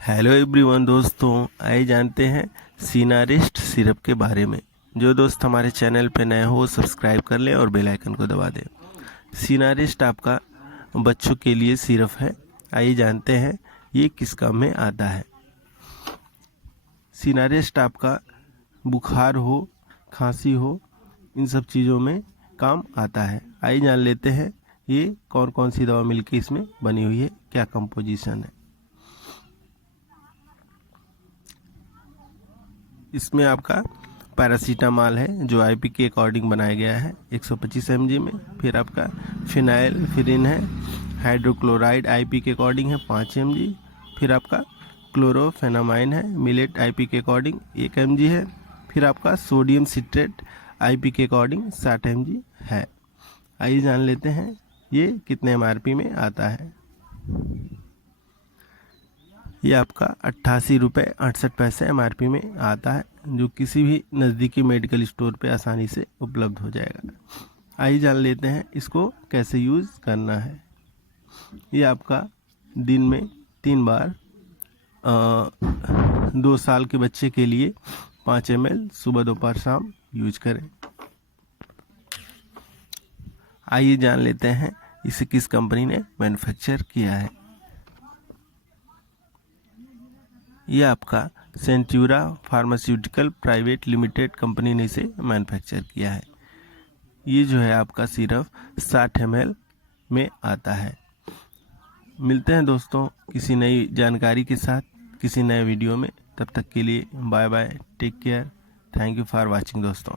Hello everyone दोस्तों, आइए जानते हैं सिनारिस्ट सिरप के बारे में। जो दोस्त हमारे चैनल पे नए हो सब्सक्राइब कर लें और बेल आइकन को दबा दें। सिनारिस्ट आपका बच्चों के लिए सिरप है। आइए जानते हैं ये किस काम में आता है। सिनारिस्ट आपका बुखार हो, खांसी हो, इन सब चीज़ों में काम आता है। आइए जान लेते हैं ये कौन कौन सी दवा मिलके इसमें बनी हुई है, क्या कंपोजिशन है। इसमें आपका पैरासीटामॉल है जो आईपी के अकॉर्डिंग बनाया गया है 125 mg में। फिर आपका फिनाइल फिरिन है, हाइड्रोक्लोराइड आईपी के अकॉर्डिंग है 5 mg। फिर आपका क्लोरोफेनामाइन है, मिलेट आईपी के अकॉर्डिंग 1 mg है। फिर आपका सोडियम सिट्रेट आईपी के अकॉर्डिंग 60 mg है। आइए जान लेते हैं ये कितने एमआरपी में आता है। ये आपका 88 रुपये 68 पैसे एमआरपी में आता है, जो किसी भी नज़दीकी मेडिकल स्टोर पे आसानी से उपलब्ध हो जाएगा। आइए जान लेते हैं इसको कैसे यूज़ करना है। ये आपका दिन में 3 बार 2 साल के बच्चे के लिए 5 ml सुबह दोपहर शाम यूज करें। आइए जान लेते हैं इसे किस कंपनी ने मैन्युफैक्चर किया है। ये आपका सेंचुरा फार्मास्यूटिकल प्राइवेट लिमिटेड कंपनी ने इसे मैन्युफैक्चर किया है। ये जो है आपका सिर्फ 60 ml में आता है। मिलते हैं दोस्तों किसी नई जानकारी के साथ किसी नए वीडियो में। तब तक के लिए bye bye, take care, thank you for watching दोस्तों।